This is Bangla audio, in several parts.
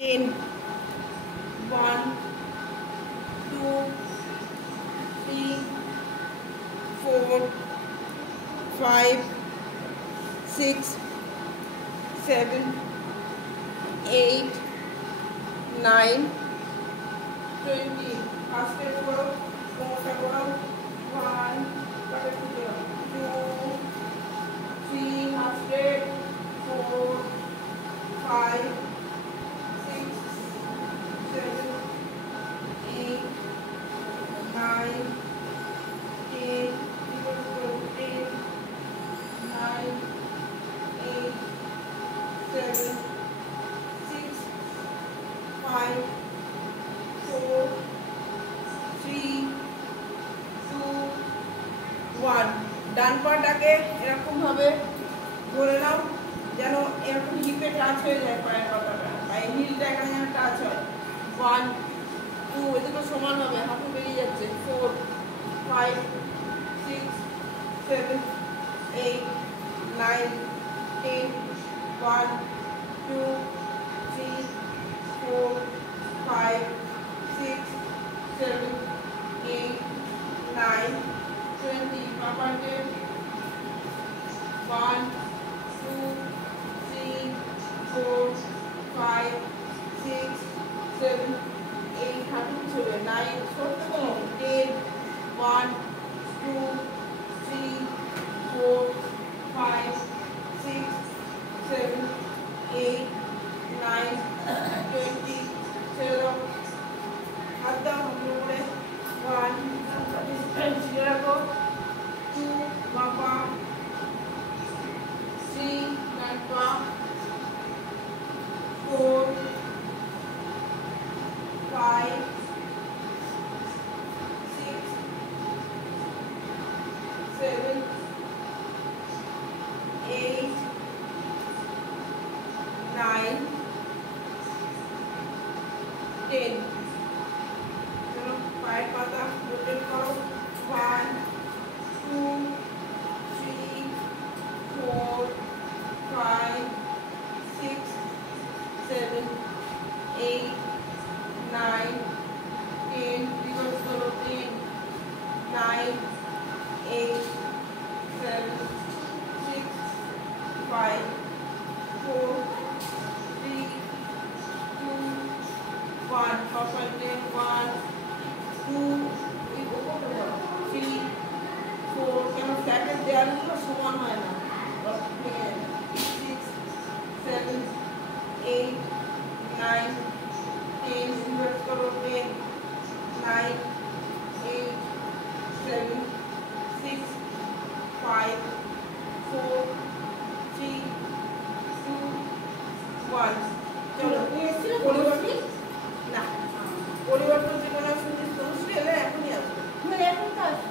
10, 1, 2, 3, 4, 5, 6, 7, 8, 9, 20. Faster করো, কোনটা করো? 1, 2, 3, faster, 4, 5, 6, 7, 8, 9, 10, 10, 9, 8, 7, 6, 5, 4, 3, 2, 1. ডান পাটাকে এরকম ভাবে ধরে নাও যেন এরকম হিপে টাচ হয়ে যায় পায়ের পাতাটা, পায়ের হিলটা এখানে যেন টাচ হয়। 1, 2, এদিকে সমান হবে, হাঁটু বেরিয়ে যাচ্ছে। 4, 5, 6, 7, 8, 9, 10, 1, 2, 3, 4, 5, 6, 7, 8, 9, 20. পাপাকে 1, 2, 3, 4, 5, 6, 7, 8, হাঁটু ছেড়ে 9, সরতে কোনো 10, 1, 2, 3, 4, 5, 6, 7, 8, 9, 20. ছেড়ে দাও, হাত দাও হাতের উপরে। 1, ছেড়ে রাখো। 2, বাপা। 3, ডান পা। 4, 5, 6, 7, 8, 9, 10. চলো পায়ের পাতা রোটেট করো। 1, 2, 3, 4, 5, 6, 7, 8, 9, 10. রিভার্স করো। 10, 9, 8, 7, 6, 5, 4, 3, 2, 1. পারফেক্ট। 1, 2, 3, 4. কেন ফ্ল্যাটের দেয়ালগুলো সমান হয় না? 6, 7, 8, 9, 10. রিভার্স করো। 10, 9, 8, 7, 6, 5, 4, 3, 2, 1. চলো পরিবর্তন না, পরিবর্তন জীবনে শুনছি এলে এখনই আসবে। এখন তো আসবে।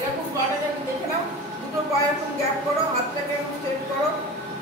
এরকম পাটাটাকে দেখে নাও, দুটো পায়ে এরকম গ্যাপ করো, হাতটাকে এরকম স্ট্রেট করো।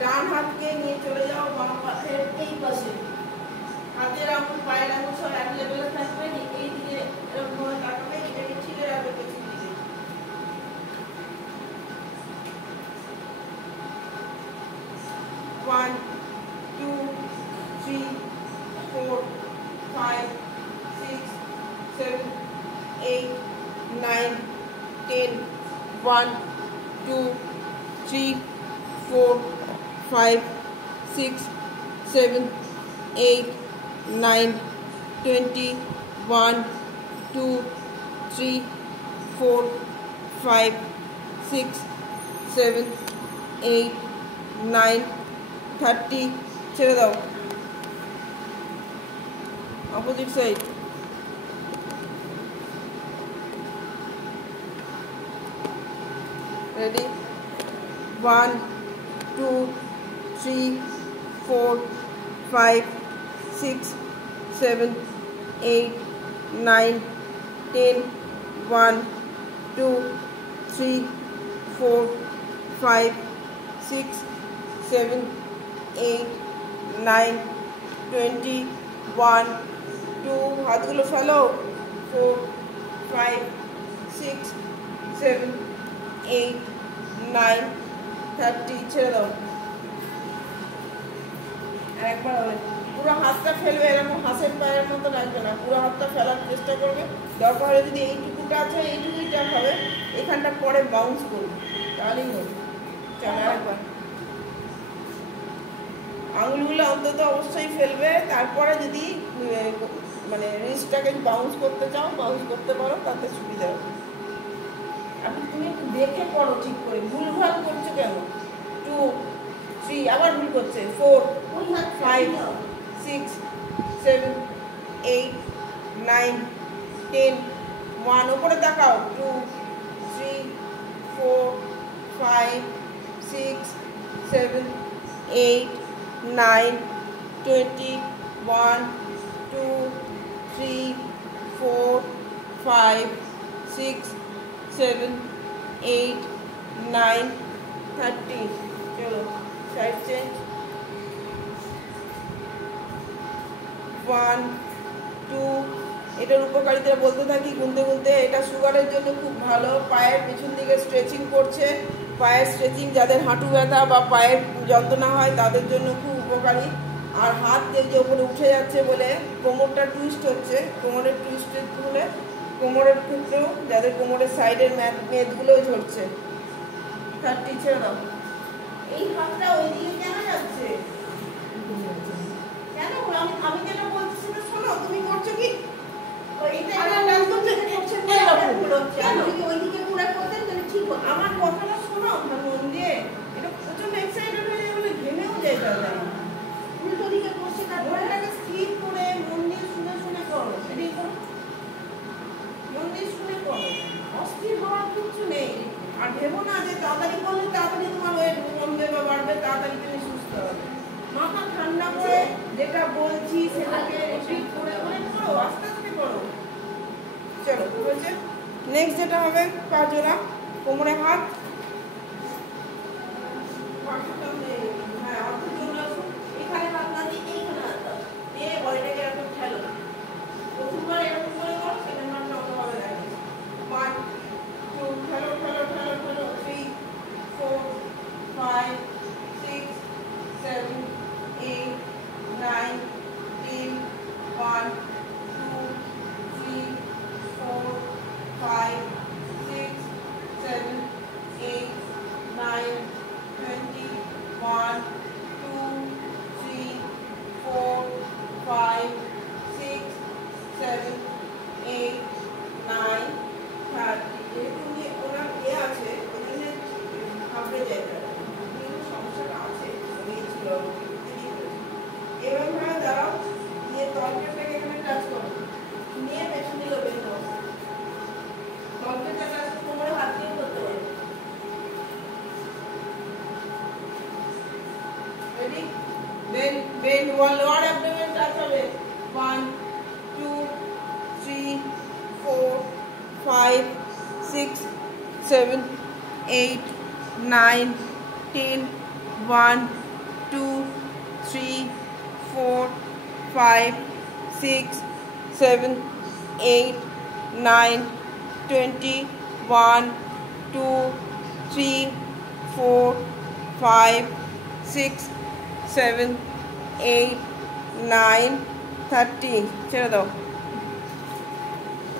ডান হাতকে নিয়ে চলে যাও বাম পাশের এই পাশে। হাতের আঙুল পায়ের আঙুল সব এক লেভেলে থাকবে। এই দিকে এরকম ভাবে তাকাবে, এটাকে ছিঁড়ে রাখবে পেছন দিকে। 1, 2, 3, 4, 5, 6, 7, 8, 9, 10. 1, 2, 3, 4, 5, 6, 7, 8, 9, 20. 1, 2, 3, 4, 5, 6, 7, 8, 9, 30. ছেড়ে দাও। Opposite side. রেডি? 1, 2, 3, 4, 5, 6, 7, 8, 9, 10. 1, 2, 3, 4, 5, 6, 7, 8, 9, 20. 1, 2. হাতগুলো ফেলো। 4, 5, 6, 7, 8, 9, 30. ছেড়ে দাও। আরেকবার হবে। পুরো হাতটা ফেলবে, এরকম হাঁসের পায়ের মতো রাখবে না, পুরো হাতটা ফেলার চেষ্টা করবে। দরকার হলে যদি এইটুকুটা আছে এইটুকুই চাপ হবে, এখানটা পরে বাউন্স করবে, তাহলেই হবে। চলো একবার আঙুলগুলো অন্তত অবশ্যই ফেলবে, তারপরে যদি মানে রিস্টটাকে বাউন্স করতে চাও বাউন্স করতে পারো, তাতে সুবিধা হবে। আপনি তুমি একটু দেখে পড়ো ঠিক করে, ভুলভাল করছো কেন? 2 3 আবার ভুল করছে, 4 5 6 7 8 9 10 1 উপরে তাকাও, 2 3 4 5 6 7 8 9 20 1 2 3 4 5 6 7 8 9 30 চলো সাইড চেঞ্জ 1 2 এটার উপকারিতা বলতে থাকি গুনতে গুনতে। এটা সুগারের জন্য খুব ভালো, পায়ের পেছন দিকে স্ট্রেচিং করছে, পায়ের স্ট্রেচিং, যাদের হাঁটু ব্যথা বা পায়ের যন্ত্রণা হয় তাদের জন্য খুব উপকারী। আর হাত যে উপরে উঠে যাচ্ছে বলে কোমরটা টুইস্ট হচ্ছে, কোমরের টুইস্টের হলে কোমরের ক্ষেত্রেও যাদের কোমরের সাইডের মেদগুলো ঝরছে। 30 ছেড়ে দাও। এই হাতটা ওইদিকে কেন যাচ্ছে? কেন? আমি যেটা বলছি সেটা শোনো, তুমি করছো কি? আমার কথাটা শোনো মন দিয়ে, এটা প্রচন্ড এক্সাইটেড হয়ে যায় বলে ঘেমেও যায় দাদা। উল্টো দিকে বসে মনটাকে স্থির করে মন দিয়ে শুনে শুনে করো, এটাই করো, মন দিয়ে শুনে করো, অস্থির হওয়ার কিছু নেই। আর ভেবো না যে তাড়াতাড়ি করলে তাড়াতাড়ি তোমার ওয়েট কমবে বা বাড়বে, তাড়াতাড়ি তুমি সুস্থ হবে। মাথা ঠান্ডা করে যেটা বলছি সেটাকে রিপিট করে করে করো, আস্তে আস্তে করো। চলো হয়েছে। নেক্সট যেটা হবে পা জোড়া, কোমরে হাত, হ্যাঁ অর্থ জোড়া, এখানে হাত না দিয়ে এইখানে হাত দাও, দিয়ে বডিটাকে এরকম ঠেলো। প্রথমবার এরকম করে করো, সেকেন্ড বার অন্যভাবে রাখো। 1 2 ঠেলো ঠেলো ঠেলো ঠেলো, 3 4 5 6 7 8 9 10 1 2 3 4 5 6 7 8 9 20 1 2 3 4 5 6 7 8 9 30 যেহেতু ওনার ইয়ে আছে ওই জন্য ঘাবড়ে যায়, সমস্যাটা আছে ছিল। এভাবে দাঁড়াও, নিয়ে তলপেটটাকে এখানে টাচ করো, নিয়ে পেছন দিকে বের করো, তলপেটটা টাচ কোমরে হাত দিয়ে করতে পারো। রেডি? দেন বেন্ড লোয়ার অ্যাবডোমেন টাচ হবে। 1 2 3 4 5 6 7 8 9 10 1 2 3 4 5 6 7 8 9 20 1 2 3 4 5 6 7 8 9 30 ছেড়ে দাও।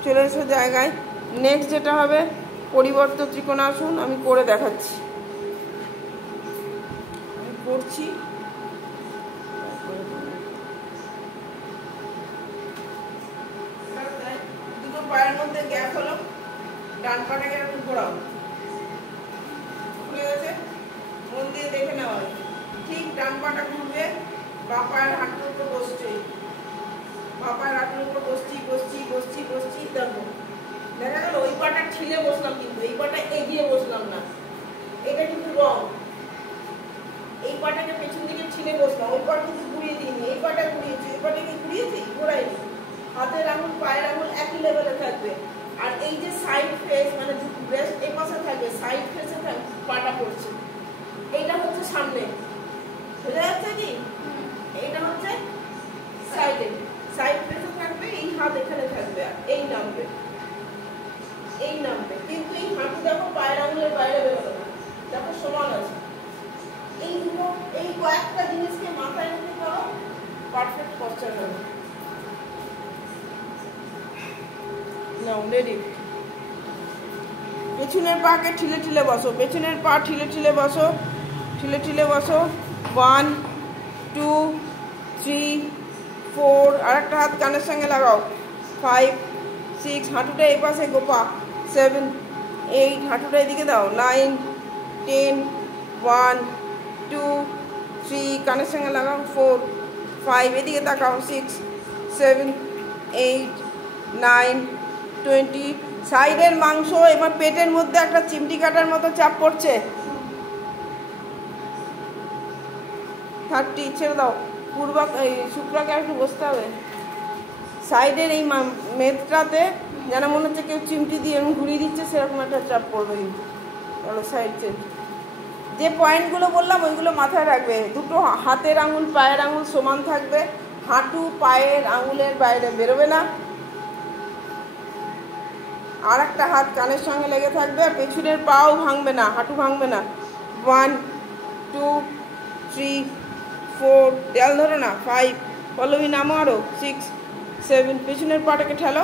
চলে এসো জায়গায়। নেক্সট যেটা হবে পরিবর্ত ত্রিকোণাসন, আমি করে দেখাচ্ছি, আমি করছি। দুটো পায়ের মধ্যে গ্যাপ হলো, ডান পাটাকে একটু ঘোরাও, খুলে গেছে, মন দিয়ে দেখে নেওয়া হয়। ঠিক ডান পাটা ঘুরবে, বাঁ পায়ের হাঁটুর উপর বসছে, বাঁ পায়ের হাঁটুর উপর বসছি বসছি বসছি বসছি, দেখো দেখা গেল ওই পাটা ছিলে বসলাম, কিন্তু এই পাটা এগিয়ে বসলাম না, এটা কিন্তু রং। এই পাটাকে পেছন দিকে ছিলে বসলাম, ওই পাটা কিন্তু ঘুরিয়ে দিইনি, এই পাটা ঘুরিয়েছি, ওই পাটাকে ঘুরিয়েছি, ঘোরাইনি। হাতের আঙুল পায়ের আঙুল একই লেভেলে থাকবে। আর এই যে সাইড ফেস মানে ব্রেস্ট এই পাশে থাকবে, সাইড ফেসে থাকবে, পাটা পড়ছে, এইটা হচ্ছে সামনে, বোঝা যাচ্ছে কি? এইটা হচ্ছে সাইডে, সাইড ফেসে থাকবে, এই হাত এখানে থাকবে, আর এই নামবে, এই নামবে, কিন্তু এই হাঁটু দেখো পায়ের আঙুলের বাইরে বেরোবে না, দেখো সমান আছে। এই দুটো এই কয়েকটা জিনিসকে মাথায় রেখে করো, পারফেক্ট পশ্চার হবে। নাও রেডি। পেছনের পাকে ঠিলে ঠিলে বসো, পেছনের পা ঠিলে ঠিলে বসো, ঠিলে ঠিলে বসো। 1 2 3 4, আর একটা হাত কানের সঙ্গে লাগাও। 5 6, হাঁটুটা এই পাশে গোপা। 7 8, হাঁটুটা এদিকে দাও। 9 10 1 2 3, কানের সঙ্গে লাগাও। 4 5, এদিকে তাকাও। 6 7 8 9 20, সাইডের মাংস এবার পেটের মধ্যে একটা চিমটি কাটার মতো চাপ পড়ছে। 30, ছেড়ে দাও। পূর্বা এই শুক্রাকে একটু বসতে হবে। সাইডের এই মেদটাতে যেন মনে হচ্ছে কেউ চিমটি দিয়ে এরকম ঘুরিয়ে দিচ্ছে, সেরকম একটা চাপ পড়বে কিন্তু। চলো সাইড চেঞ্জ। যে পয়েন্টগুলো বললাম ওইগুলো মাথায় রাখবে। দুটো হাতের আঙুল পায়ের আঙুল সমান থাকবে, হাঁটু পায়ের আঙুলের বাইরে বেরোবে না, আর একটা হাত কানের সঙ্গে লেগে থাকবে, পেছনের পাও ভাঙবে না, হাঁটু ভাঙবে না। 1 2 3 4, দেয়াল ধরো না। 5, পল্লবী নামো আরো। 6 7, পেছনের পাটাকে ঠেলো,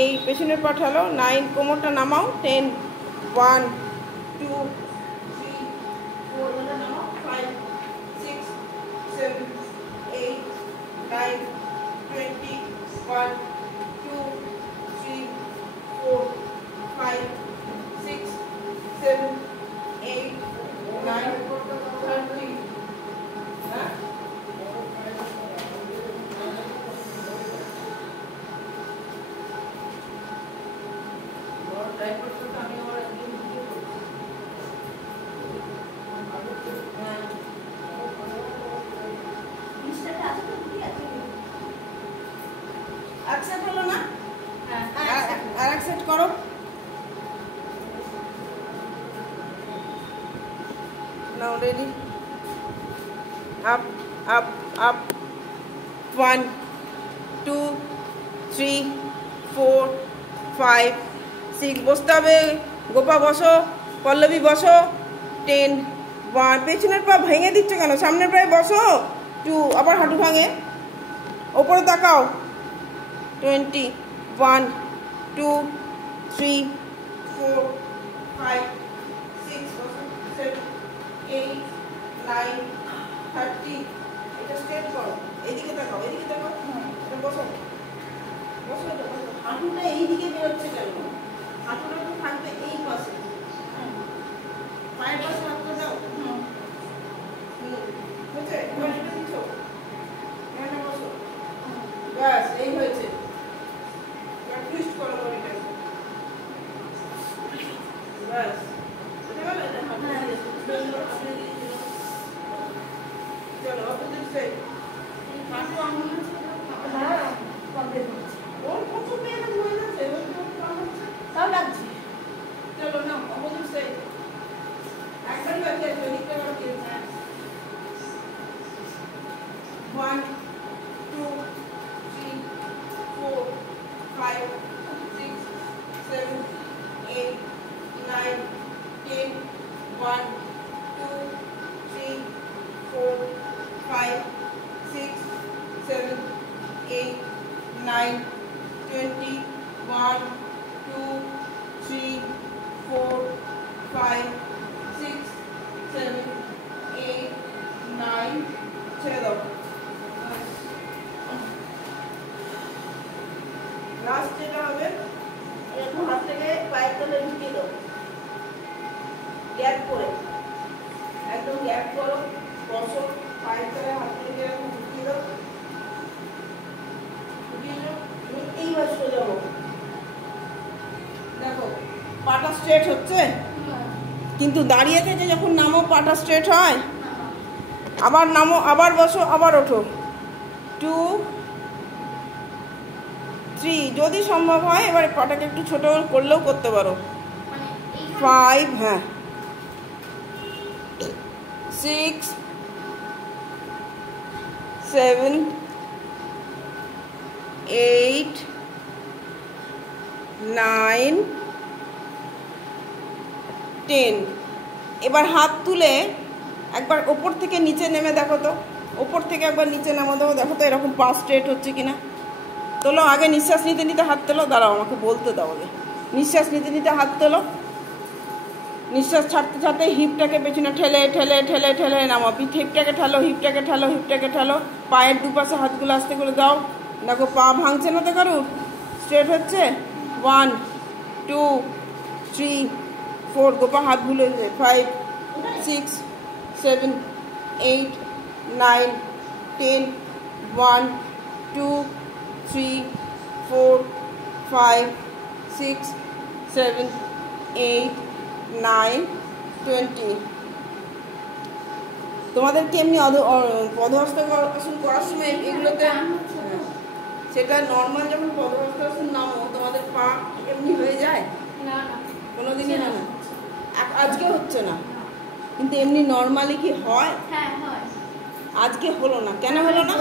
এই পেছনের পা ঠেলো। 9, কোমরটা নামাও। 10 1 2 3 4, নামাও। 5 6 7 8 9 20 1 2 3 4 5 6 7 8 9 30। হ্যাঁ, ট্রাই করতে তো আমি আমার একদিন ভিডিও করছি। হ্যাঁ, ইনস্টাতে আছে তো, কি আছে? অ্যাকসেপ্ট হলো না? হ্যাঁ, আর অ্যাকসেপ্ট করো। নাও রেডি। Up up up. 1 2 3 4 5 6, বসতে হবে। গোপা বসো, পল্লবী বসো। 10 1, পেছনের পা ভেঙে দিচ্ছ কেন? সামনের পায়ে বসো। 2, আবার হাঁটু ভাঙে। ওপরে তাকাও। 20 1 2 3 4 5 6 7 8 9 30। এটা স্ট্রেট করো, এদিকে তাকাও, এদিকে তাকাও। এটা বসো, বসো, এটা বসো। হাঁটুটা এইদিকে বেরোচ্ছে কেন? হাঁটুটা তো থাকবে এই পাশে। পায়ের পাশে হাতটা দাও। হয়েছে? এবার এটা দিচ্ছ, এখানে বসো। ব্যাস, এই হয়েছে। এবার টুইস্ট করো বডিটাকে। ব্যাস, বুঝতে পারলে? এটা হাঁটু দিয়ে চলো, অপোজিট সাইড। হাঁটু আঙুল ওর কত মেহনত হয়ে যাচ্ছে, তাও লাগছে। চলো না, অপোজিট সাইড। একবার বাকি আছে, ওদিকটা বাকি আছে। 1 2 3 4 5 6 7 8 9 10 1 2 3 4 5 6 7 8 9 20 1 2 3 4 5 6 7 8 9, ছেড়ে দাও। লাস্ট যেটা হবে, এরকম হাতটাকে পায়ের তলায় ঢুকিয়ে দাও, গ্যাপ করে, একদম গ্যাপ করো। বসো, পায়ের তলায় হাতটাকে এরকম ঢুকিয়ে দাও, ঢুকিয়ে দাও। এইবার সোজা হোক। দেখো পাটা স্ট্রেট হচ্ছে, কিন্তু দাঁড়িয়ে থেকে যখন নামো পাটা স্ট্রেট হয়। আবার নামো, আবার বসো, আবার ওঠো। 2 3, যদি সম্ভব হয় এবারে পাটাকে একটু ছোট করলেও করতে পারো। 5, হ্যাঁ, 6 7 8 9 10। এবার হাত তুলে একবার ওপর থেকে নিচে নেমে দেখো তো, ওপর থেকে একবার নিচে নামো দেবো, দেখো তো এরকম পা স্ট্রেট হচ্ছে কিনা। তোলো, আগে নিঃশ্বাস নিতে নিতে হাত তোলো। দাঁড়াও, আমাকে বলতে দাও আগে। নিঃশ্বাস নিতে নিতে হাত তোলো। নিঃশ্বাস ছাড়তে ছাড়তে হিপটাকে পেছনে ঠেলে ঠেলে ঠেলে ঠেলে নামো। হিপটাকে ঠেলো, হিপটাকে ঠেলো, হিপটাকে ঠেলো। পায়ের দুপাশে হাতগুলো আস্তে করে দাও। দেখো পা ভাঙছে না তো কারুর, স্ট্রেট হচ্ছে। 1 2 3 4, গোপা হাতগুলো 5 6 7 8 9 10 1 2 3 4 5 6 7 8 9 20। তোমাদেরকে এমনি পদহস্তাসন করার সময় এগুলোতে সেটা নর্মাল, যখন পদহস্তাসন নামো তোমাদের পা এমনি হয়ে যায় না, কোনোদিনই না। আজকে হচ্ছে না, কিন্তু এমনি নর্মালি কি হয়? হ্যাঁ হয়। আজকে হলো না, কেন হলো না?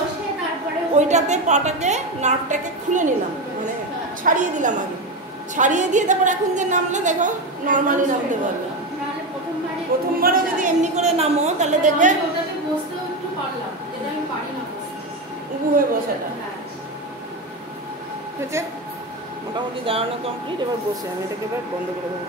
ওইটাতে পাটাকে নার্ভটাকে খুলে নিলাম, মানে ছাড়িয়ে দিলাম আগে। ছাড়িয়ে দিয়ে তারপর এখন যে নামলে দেখো নর্মালি নামতে পারবে। প্রথমবারে যদি এমনি করে নামো তাহলে দেখবে উবু হয়ে বসাটা হয়েছে। মোটামুটি দাঁড়ানো কমপ্লিট, এবার বসে আমি এটাকে এবার বন্ধ করে দেবো।